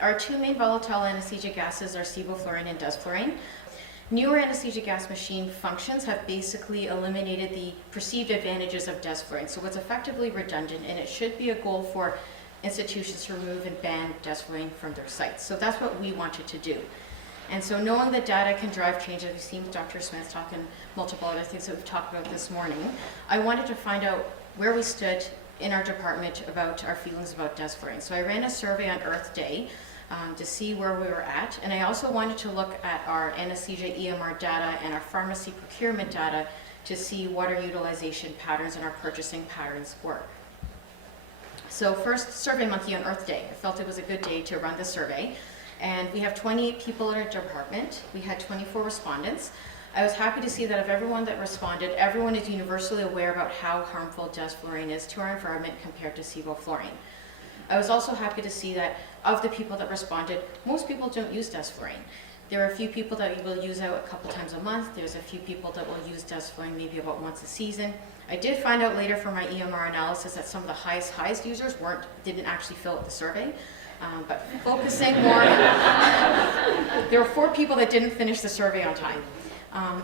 our two main volatile anesthesia gases are sevoflurane and desflurane. Newer anesthesia gas machine functions have basically eliminated the perceived advantages of desflurane, so it's effectively redundant, and it should be a goal for institutions to remove and ban desflurane from their sites. So that's what we wanted to do. And so knowing that data can drive change, as we've seen Dr. Smith talking multiple other things that we've talked about this morning, I wanted to find out where we stood in our department about our feelings about desflurane. So I ran a survey on Earth Day to see where we were at, and I also wanted to look at our anesthesia EMR data and our pharmacy procurement data to see what our utilization patterns and our purchasing patterns were. So first, Survey Monkey on Earth Day. I felt it was a good day to run the survey. And we have 28 people in our department. We had 24 respondents. I was happy to see that of everyone that responded, everyone is universally aware about how harmful desflurane is to our environment compared to sevoflurane. I was also happy to see that of the people that responded, most people don't use desflurane. There are a few people that will use it a couple times a month. There's a few people that will use desflurane maybe about once a season. I did find out later from my EMR analysis that some of the highest users didn't actually fill out the survey. But focusing more, there were 4 people that didn't finish the survey on time.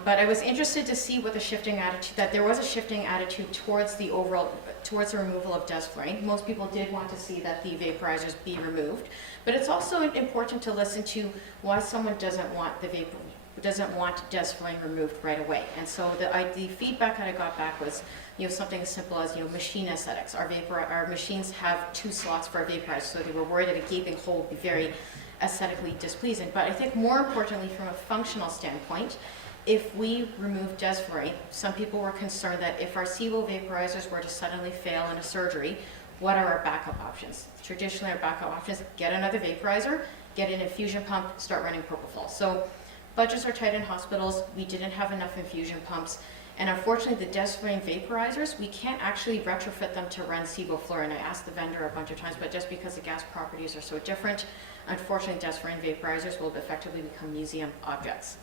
But I was interested to see what the shifting attitude, that there was a shifting attitude towards the removal of desflurane. Most people did want to see that the vaporizers be removed, but it's also important to listen to why someone doesn't want desflurane removed right away. And so the feedback that I got back was, something as simple as, machine aesthetics. Our machines have 2 slots for a vaporizer, so they were worried that a gaping hole would be very aesthetically displeasing. But I think more importantly, from a functional standpoint, if we remove desflurane, some people were concerned that if our Sevo vaporizers were to suddenly fail in a surgery, what are our backup options? Traditionally, our backup options: get another vaporizer, get an infusion pump, start running propofol. So budgets are tight in hospitals. We didn't have enough infusion pumps. And unfortunately, the desflurane vaporizers, we can't actually retrofit them to run sevoflurane. I asked the vendor a bunch of times, but just because the gas properties are so different, unfortunately, desflurane vaporizers will effectively become museum objects.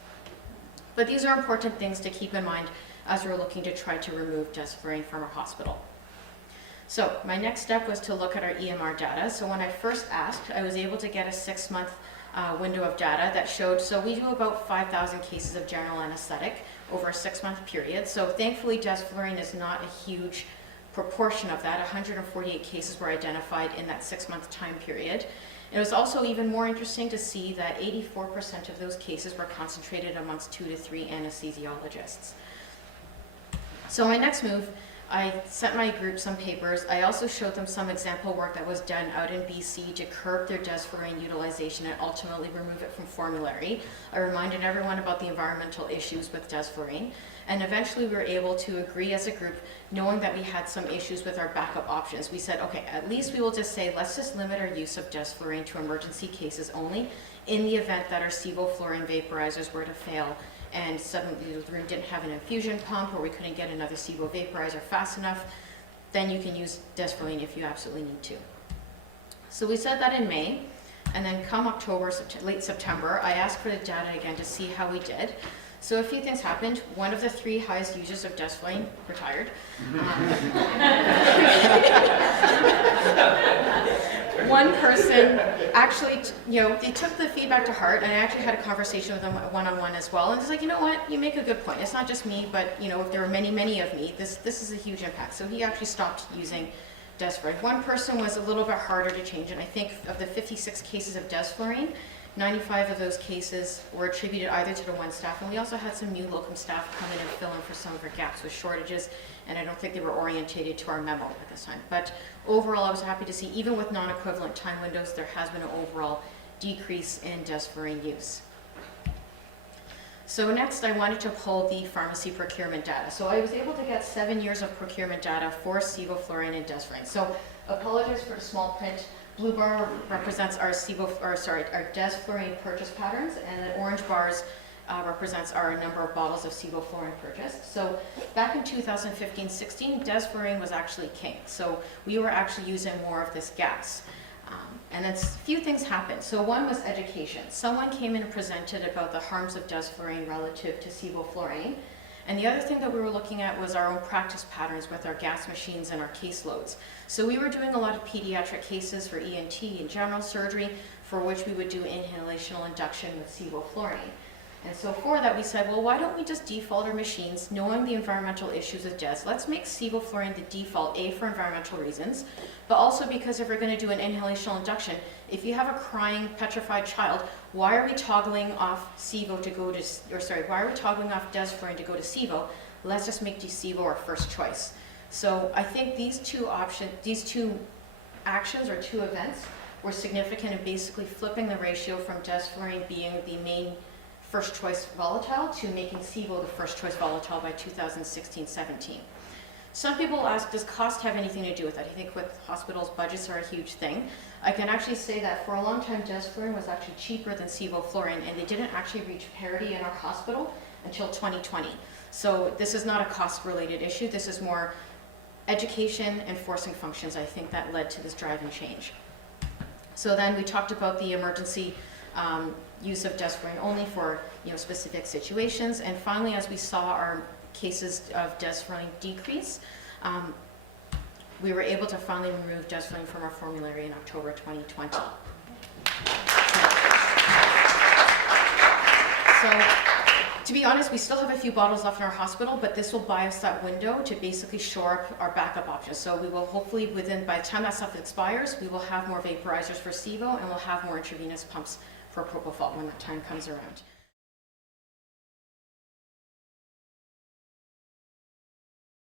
But these are important things to keep in mind as we're looking to try to remove desflurane from our hospital. So my next step was to look at our EMR data. So when I first asked, I was able to get a 6-month window of data that showed, so we do about 5,000 cases of general anesthetic over a 6-month period. So thankfully, desflurane is not a huge proportion of that. 148 cases were identified in that 6-month time period. It was also even more interesting to see that 84% of those cases were concentrated amongst 2 to 3 anesthesiologists. So my next move, I sent my group some papers. I also showed them some example work that was done out in BC to curb their desflurane utilization and ultimately remove it from formulary. I reminded everyone about the environmental issues with desflurane, and eventually we were able to agree as a group, knowing that we had some issues with our backup options. We said, okay, at least we will just say, let's just limit our use of desflurane to emergency cases only in the event that our sevoflurane vaporizers were to fail and suddenly the room didn't have an infusion pump or we couldn't get another Sevo vaporizer fast enough, then you can use desflurane if you absolutely need to. So we said that in May, and then come October, late September, I asked for the data again to see how we did. So a few things happened. One of the 3 highest users of desflurane retired. One person actually, they took the feedback to heart, and I actually had a conversation with them one-on-one as well. And it's like, you know what, you make a good point. It's not just me, but if there were many of me, this is a huge impact. So he actually stopped using desflurane. One person was a little bit harder to change, and I think of the 56 cases of desflurane, 95 of those cases were attributed either to the 1 staff, and we also had some new locum staff come in and fill in for some of our gaps with shortages, and I don't think they were orientated to our memo at this time. But overall, I was happy to see, even with non-equivalent time windows, there has been an overall decrease in desflurane use. So next, I wanted to pull the pharmacy procurement data. So I was able to get 7 years of procurement data for sevoflurane and desflurane. So apologies for the small print. Blue bar represents our desflurane purchase patterns, and the orange bars represents our number of bottles of sevoflurane purchased. So back in 2015-16, desflurane was actually king. So we were actually using more of this gas. And then a few things happened. So one was education. Someone came in and presented about the harms of desflurane relative to sevoflurane. And the other thing that we were looking at was our own practice patterns with our gas machines and our caseloads. So we were doing a lot of pediatric cases for ENT and general surgery. for which we would do inhalational induction with sevoflurane. And so for that, we said, well, why don't we just default our machines, knowing the environmental issues with DES? Let's make sevoflurane the default, A, for environmental reasons, but also because if we're going to do an inhalational induction, if you have a crying, petrified child, why are we toggling off sevo to go to, why are we toggling off desflurane to go to sevo? Let's just make sevo our first choice. So I think these two actions or two events were significant in basically flipping the ratio from desflurane being the main first choice volatile to making sevo the first choice volatile by 2016-17. Some people ask, does cost have anything to do with that? I think with hospitals, budgets are a huge thing. I can actually say that for a long time, desflurane was actually cheaper than sevoflurane, and they didn't actually reach parity in our hospital until 2020. So this is not a cost-related issue. This is more education and forcing functions, I think, that led to this driving change. So then we talked about the emergency use of desflurane only for specific situations. And finally, as we saw our cases of desflurane decrease, we were able to finally remove desflurane from our formulary in October 2020. So to be honest, we still have a few bottles left in our hospital, but this will buy us that window to basically shore up our backup options. So we will hopefully by the time that stuff expires, we will have more vaporizers for sevo, and we'll have more intravenous pumps for propofol when that time comes around.